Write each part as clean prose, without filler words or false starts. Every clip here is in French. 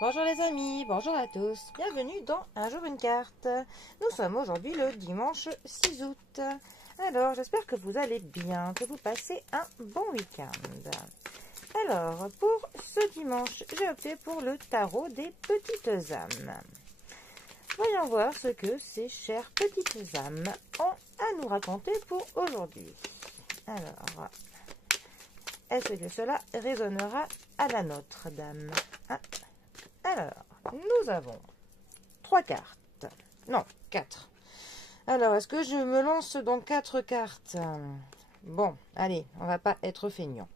Bonjour les amis, bonjour à tous, bienvenue dans Un jour une carte. Nous sommes aujourd'hui le dimanche 6 août. Alors j'espère que vous allez bien, que vous passez un bon week-end. Alors pour ce dimanche, j'ai opté pour le tarot des petites âmes. Voyons voir ce que ces chères petites âmes ont à nous raconter pour aujourd'hui. Alors, est-ce que cela résonnera à la nôtre, dame? Alors, nous avons 3 cartes. Non, 4. Alors, est-ce que je me lance dans 4 cartes? Bon, allez, on va pas être feignant.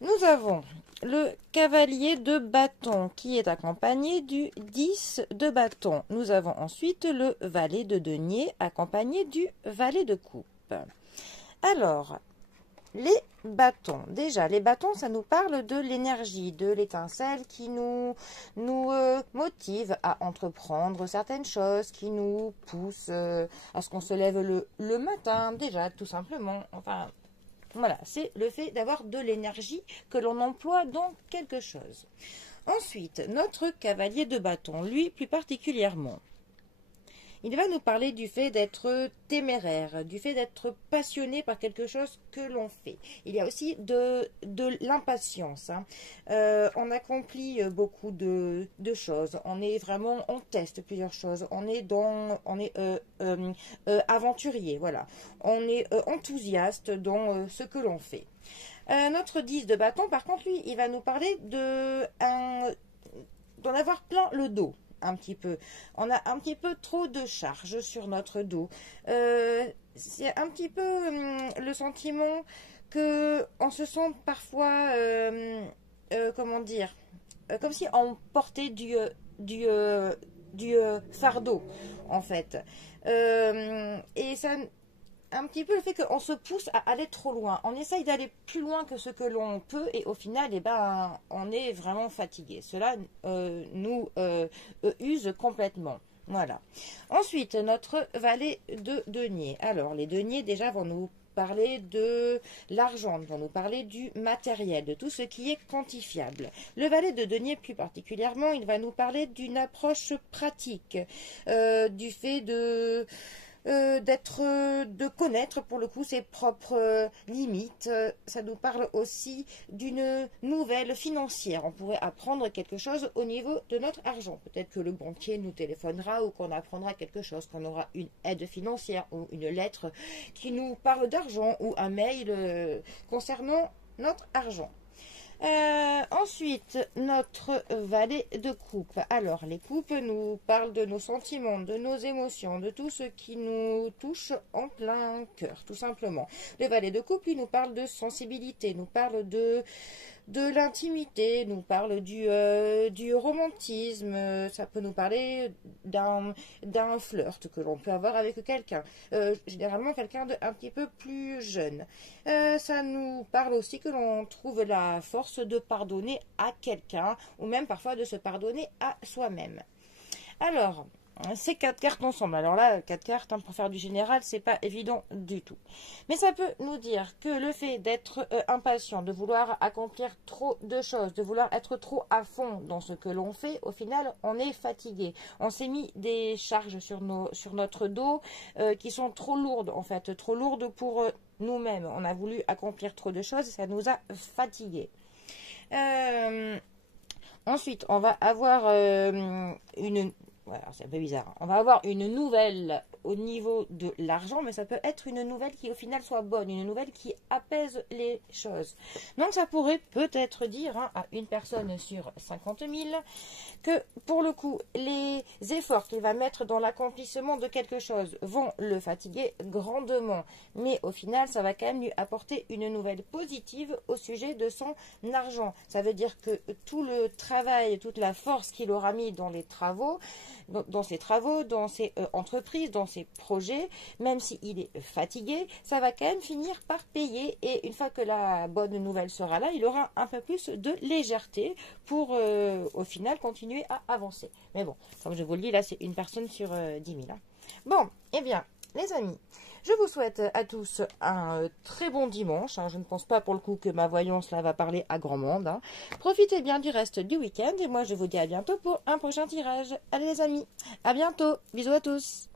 Nous avons le cavalier de bâton qui est accompagné du 10 de bâton. Nous avons ensuite le valet de denier accompagné du valet de coupe. Alors, les bâtons. Déjà, les bâtons, ça nous parle de l'énergie, de l'étincelle qui nous motive à entreprendre certaines choses, qui nous pousse à ce qu'on se lève le matin, déjà, tout simplement. Enfin, voilà, c'est le fait d'avoir de l'énergie que l'on emploie dans quelque chose. Ensuite, notre cavalier de bâton, lui, plus particulièrement, il va nous parler du fait d'être téméraire, du fait d'être passionné par quelque chose que l'on fait. Il y a aussi de l'impatience. On accomplit beaucoup de choses. On teste plusieurs choses. On est aventurier, voilà. On est enthousiaste dans ce que l'on fait. Notre 10 de bâton, par contre, lui, il va nous parler d'en avoir plein le dos. Un petit peu. On a un petit peu trop de charge sur notre dos. C'est un petit peu le sentiment que on se sent parfois, comment dire, comme si on portait du fardeau, en fait. Et ça, un petit peu le fait qu'on se pousse à aller trop loin. On essaye d'aller plus loin que ce que l'on peut et au final, eh ben, on est vraiment fatigué. Cela nous use complètement. Voilà. Ensuite, notre valet de denier. Alors, les deniers, déjà, vont nous parler de l'argent, vont nous parler du matériel, de tout ce qui est quantifiable. Le valet de denier, plus particulièrement, il va nous parler d'une approche pratique, du fait de connaître pour le coup ses propres limites. Ça nous parle aussi d'une nouvelle financière. On pourrait apprendre quelque chose au niveau de notre argent. Peut-être que le banquier nous téléphonera ou qu'on apprendra quelque chose, qu'on aura une aide financière ou une lettre qui nous parle d'argent ou un mail concernant notre argent. Ensuite, notre valet de coupe. Alors, les coupes nous parlent de nos sentiments, de nos émotions, de tout ce qui nous touche en plein cœur, tout simplement. Le valet de coupe, lui, nous parle de sensibilité, nous parle de l'intimité, nous parle du romantisme, ça peut nous parler d'un flirt que l'on peut avoir avec quelqu'un, généralement quelqu'un d'un petit peu plus jeune. Ça nous parle aussi que l'on trouve la force de pardonner à quelqu'un, ou même parfois de se pardonner à soi-même. Alors, ces 4 cartes ensemble. Alors là, 4 cartes, pour faire du général, c'est pas évident du tout. Mais ça peut nous dire que le fait d'être impatient, de vouloir accomplir trop de choses, de vouloir être trop à fond dans ce que l'on fait, au final, on est fatigué. On s'est mis des charges sur notre dos qui sont trop lourdes, en fait, trop lourdes pour nous-mêmes. On a voulu accomplir trop de choses et ça nous a fatigués. Ensuite, on va avoir voilà, c'est un peu bizarre. On va avoir une nouvelle au niveau de l'argent, mais ça peut être une nouvelle qui au final soit bonne, une nouvelle qui apaise les choses. Donc ça pourrait peut-être dire à une personne sur 50 000 que pour le coup, les efforts qu'il va mettre dans l'accomplissement de quelque chose vont le fatiguer grandement. Mais au final, ça va quand même lui apporter une nouvelle positive au sujet de son argent. Ça veut dire que tout le travail, toute la force qu'il aura mis dans les travaux, dans ses travaux, dans ses entreprises, dans ses projets, même s'il est fatigué, ça va quand même finir par payer. Et une fois que la bonne nouvelle sera là, il aura un peu plus de légèreté pour au final continuer à avancer. Mais bon, comme je vous le dis, là c'est une personne sur 10 000. Bon, eh bien, les amis, je vous souhaite à tous un très bon dimanche. Je ne pense pas pour le coup que ma voyance là va parler à grand monde. Profitez bien du reste du week-end et moi je vous dis à bientôt pour un prochain tirage. Allez les amis, à bientôt. Bisous à tous.